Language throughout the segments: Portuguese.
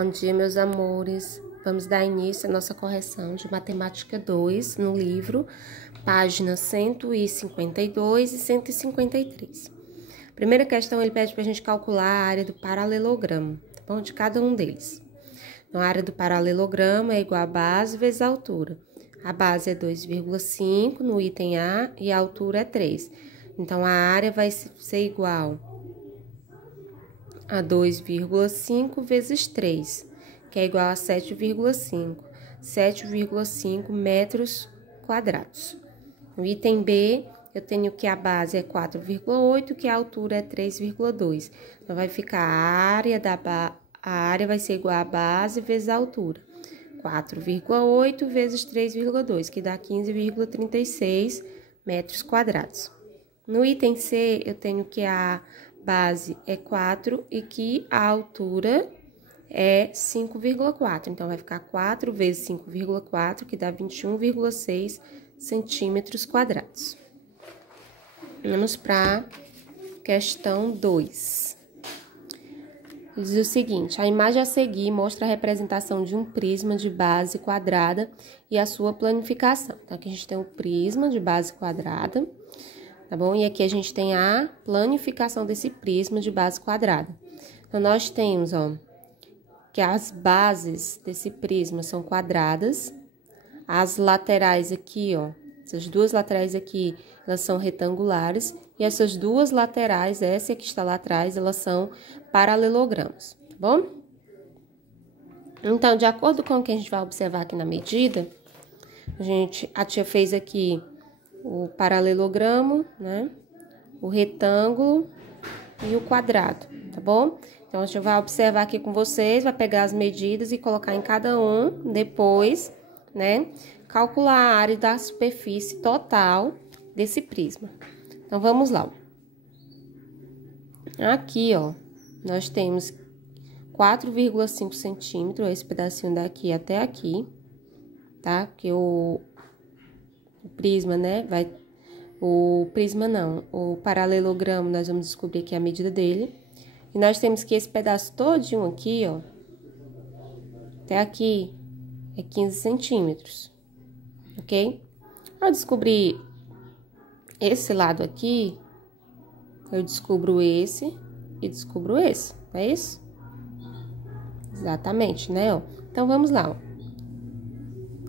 Bom dia, meus amores. Vamos dar início à nossa correção de Matemática 2 no livro, páginas 152 e 153. Primeira questão, ele pede para a gente calcular a área do paralelogramo, tá bom? De cada um deles. Então, a área do paralelogramo é igual a base vezes a altura. A base é 2,5 no item A e a altura é 3. Então, a área vai ser igual a 2,5 vezes 3, que é igual a 7,5. 7,5 metros quadrados. No item B, eu tenho que a base é 4,8, que a altura é 3,2. Então, vai ficar a área vai ser igual a base vezes a altura. 4,8 vezes 3,2, que dá 15,36 metros quadrados. No item C, eu tenho que a base é 4 e que a altura é 5,4. Então, vai ficar 4 vezes 5,4, que dá 21,6 centímetros quadrados. Vamos para questão 2. Diz o seguinte: a imagem a seguir mostra a representação de um prisma de base quadrada e a sua planificação. Então, aqui a gente tem o prisma de base quadrada, tá bom? E aqui a gente tem a planificação desse prisma de base quadrada. Então, nós temos, ó, que as bases desse prisma são quadradas, as laterais aqui, ó, essas duas laterais aqui, elas são retangulares, e essas duas laterais, essa que está lá atrás, elas são paralelogramos, tá bom? Então, de acordo com o que a gente vai observar aqui na medida, a tia fez aqui o paralelogramo, né? O retângulo e o quadrado, tá bom? Então, a gente vai observar aqui com vocês, vai pegar as medidas e colocar em cada um, depois, né? Calcular a área da superfície total desse prisma. Então, vamos lá. Aqui, ó, nós temos 4,5 centímetros, esse pedacinho daqui até aqui, tá? Porque o prisma, né, o paralelogramo, nós vamos descobrir aqui a medida dele. E nós temos que esse pedaço todinho aqui, ó, até aqui, é 15 centímetros, ok? Ao descobrir esse lado aqui, eu descubro esse e descubro esse, não é isso? Exatamente, né, ó? Então, vamos lá, ó.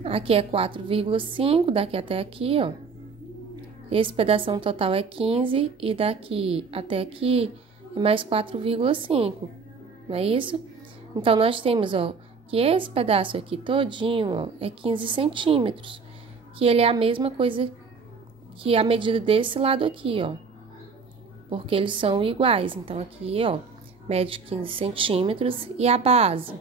Aqui é 4,5, daqui até aqui, ó. Esse pedação total é 15 e daqui até aqui é mais 4,5, não é isso? Então, nós temos, ó, que esse pedaço aqui todinho, ó, é 15 centímetros, que ele é a mesma coisa que a medida desse lado aqui, ó, porque eles são iguais. Então, aqui, ó, mede 15 centímetros e a base,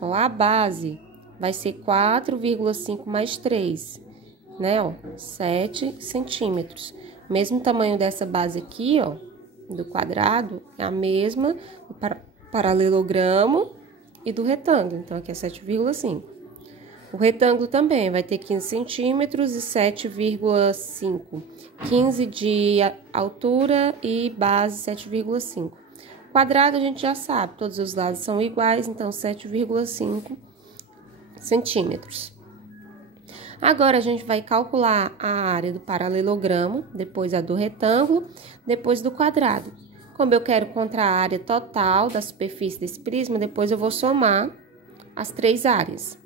ó, a base vai ser 4,5 mais 3, né, ó, 7 centímetros. O mesmo tamanho dessa base aqui, ó, do quadrado, é a mesma do paralelogramo e do retângulo. Então, aqui é 7,5. O retângulo também vai ter 15 centímetros e 7,5. 15 de altura e base 7,5. Quadrado a gente já sabe, todos os lados são iguais, então 7,5 centímetros. Agora, a gente vai calcular a área do paralelogramo, depois a do retângulo, depois do quadrado. Como eu quero encontrar a área total da superfície desse prisma, depois eu vou somar as três áreas.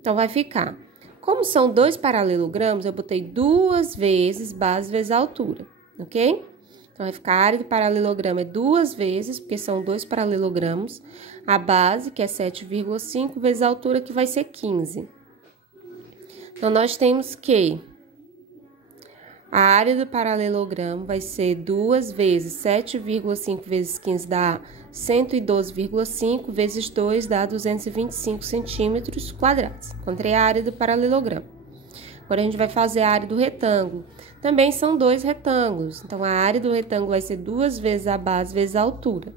Então, vai ficar, como são dois paralelogramos, eu botei duas vezes base vezes a altura, ok? Então, vai ficar a área do paralelogramo é duas vezes, porque são dois paralelogramos, a base, que é 7,5, vezes a altura, que vai ser 15. Então, nós temos que a área do paralelogramo vai ser 2 vezes 7,5 vezes 15 dá 112,5 vezes 2 dá 225 centímetros quadrados. Encontrei a área do paralelogramo. Agora, a gente vai fazer a área do retângulo. Também são dois retângulos. Então, a área do retângulo vai ser 2 vezes a base vezes a altura.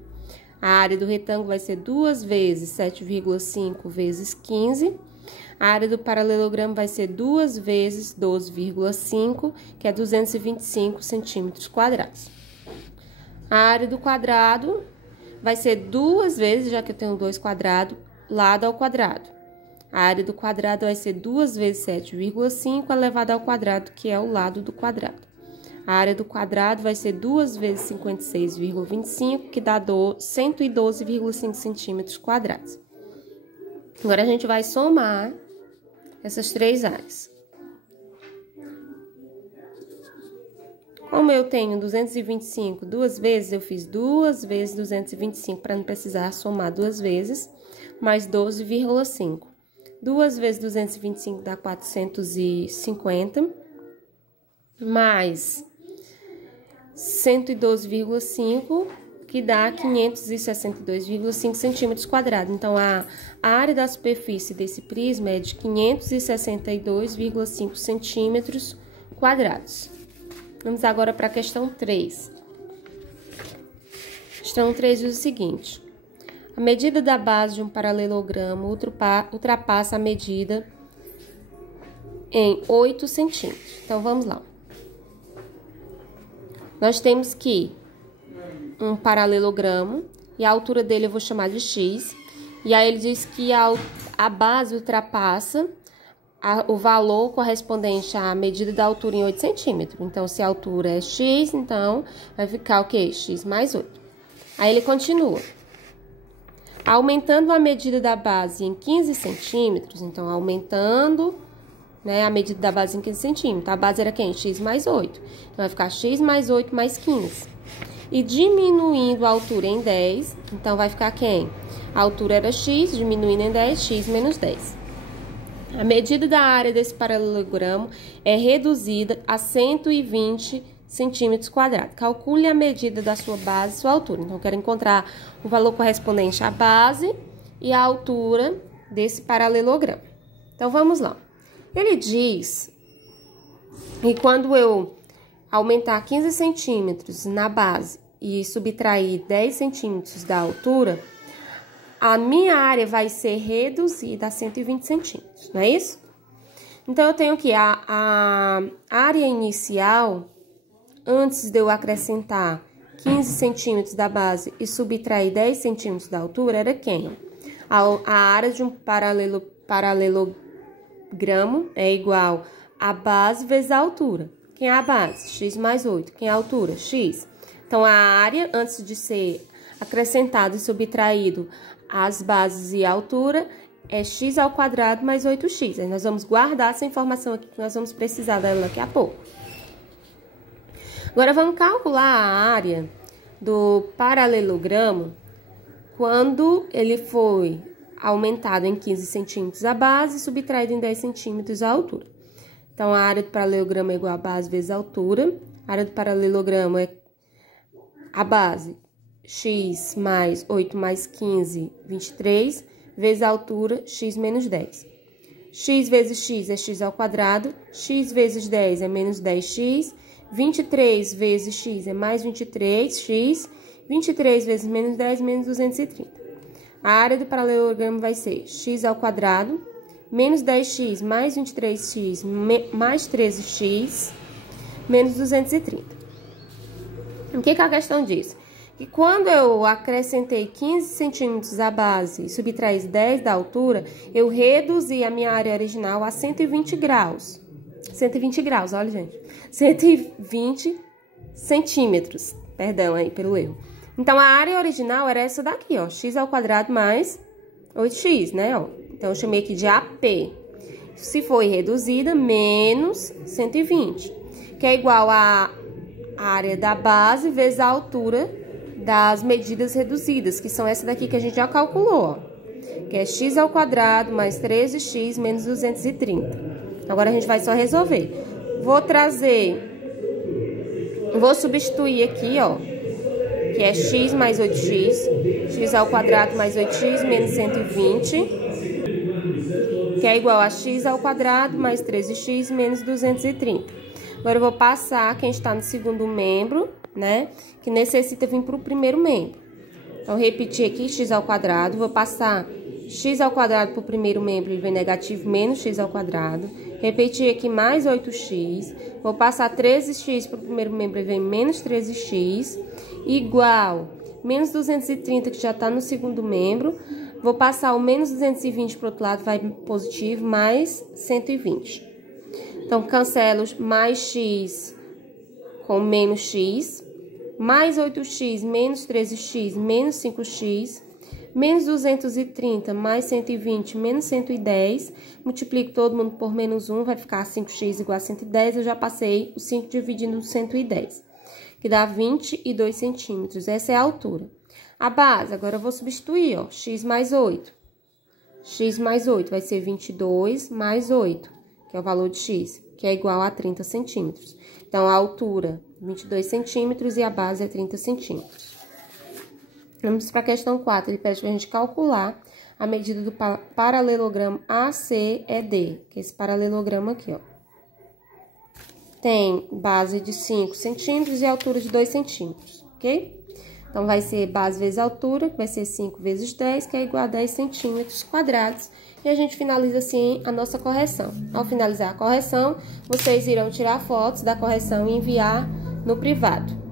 A área do retângulo vai ser 2 vezes 7,5 vezes 15. A área do paralelogramo vai ser 2 vezes 12,5, que é 225 centímetros quadrados. A área do quadrado vai ser 2 vezes, já que eu tenho 2 quadrados, lado ao quadrado. A área do quadrado vai ser 2 vezes 7,5 elevado ao quadrado, que é o lado do quadrado. A área do quadrado vai ser 2 vezes 56,25, que dá 112,5 centímetros quadrados. Agora, a gente vai somar essas três áreas. Como eu tenho 225 duas vezes, eu fiz 2 vezes 225, para não precisar somar duas vezes, mais 12,5. 2 vezes 225 dá 450, mais 112,5, que dá 562,5 centímetros quadrados. Então, a área da superfície desse prisma é de 562,5 centímetros quadrados. Vamos agora para a questão 3. Questão 3 diz o seguinte: a medida da base de um paralelogramo ultrapassa a medida em 8 centímetros. Então, vamos lá. Nós temos que um paralelogramo, e a altura dele eu vou chamar de x, e aí ele diz que a base ultrapassa o valor correspondente à medida da altura em 8 centímetros. Então, se a altura é x, então vai ficar o quê? X mais 8. Aí ele continua. Aumentando a medida da base em 15 centímetros, então aumentando, né, a medida da base em 15 centímetros. A base era quem? X mais 8. Então, vai ficar x mais 8 mais 15. E diminuindo a altura em 10, então vai ficar quem? A altura era x, diminuindo em 10, x menos 10. A medida da área desse paralelogramo é reduzida a 120 centímetros quadrados. Calcule a medida da sua base e sua altura. Então, eu quero encontrar o valor correspondente à base e à altura desse paralelogramo. Então, vamos lá. Ele diz que quando eu aumentar 15 centímetros na base e subtrair 10 centímetros da altura, a minha área vai ser reduzida a 120 centímetros, não é isso? Então, eu tenho que a área inicial, antes de eu acrescentar 15 centímetros da base e subtrair 10 centímetros da altura, era quem? A área de um paralelogramo é igual a base vezes a altura. Quem é a base? X mais 8. Quem é a altura? X. Então, a área, antes de ser acrescentado e subtraído as bases e a altura, é x ao quadrado mais 8x. Aí, nós vamos guardar essa informação aqui, que nós vamos precisar dela daqui a pouco. Agora, vamos calcular a área do paralelogramo quando ele foi aumentado em 15 centímetros a base e subtraído em 10 centímetros a altura. Então, a área do paralelogramo é igual a base vezes a altura. A área do paralelogramo é a base, x mais 8 mais 15, 23, vezes a altura, x menos 10. X vezes x é x ao quadrado, x vezes 10 é menos 10x, 23 vezes x é mais 23x, 23 vezes menos 10, menos 230. A área do paralelogramo vai ser x ao quadrado, menos 10x mais 23x mais 13x, menos 230. O que a questão diz? Que quando eu acrescentei 15 centímetros à base e subtraí 10 da altura, eu reduzi a minha área original a 120 graus. 120 graus, olha, gente. 120 centímetros. Perdão aí pelo erro. Então, a área original era essa daqui, ó. X ao quadrado mais 8x, né, ó. Então, eu chamei aqui de AP. Se foi reduzida, menos 120. Que é igual a área da base vezes a altura das medidas reduzidas, que são essa daqui que a gente já calculou, ó, que é x ao quadrado mais 13x menos 230. Agora, a gente vai só resolver. Vou substituir aqui, ó, que é x mais 8x, x ao quadrado mais 8x menos 120, que é igual a x ao quadrado mais 13x menos 230. Agora, eu vou passar quem está no segundo membro, né, que necessita vir para o primeiro membro. Então, repetir aqui, x ao quadrado, vou passar x ao quadrado para o primeiro membro, ele vem negativo, menos x ao quadrado. Repetir aqui, mais 8x, vou passar 13x para o primeiro membro, ele vem menos 13x, igual, menos 230, que já está no segundo membro. Vou passar o menos 220 para o outro lado, vai positivo, mais 120. Então, cancelo mais x com menos x, mais 8x, menos 13x, menos 5x, menos 230, mais 120, menos 110. Multiplico todo mundo por menos 1, vai ficar 5x igual a 110. Eu já passei o 5 dividindo 110, que dá 22 centímetros. Essa é a altura. A base, agora eu vou substituir, ó, x mais 8. X mais 8 vai ser 22 mais 8, que é o valor de x, que é igual a 30 centímetros. Então, a altura, 22 centímetros e a base é 30 centímetros. Vamos para a questão 4, ele pede para a gente calcular a medida do paralelogramo ACED, que é esse paralelogramo aqui, ó. Tem base de 5 centímetros e altura de 2 centímetros, ok? Então, vai ser base vezes altura, que vai ser 5 vezes 10, que é igual a 10 centímetros quadrados. E a gente finaliza assim a nossa correção. Ao finalizar a correção, vocês irão tirar fotos da correção e enviar no privado.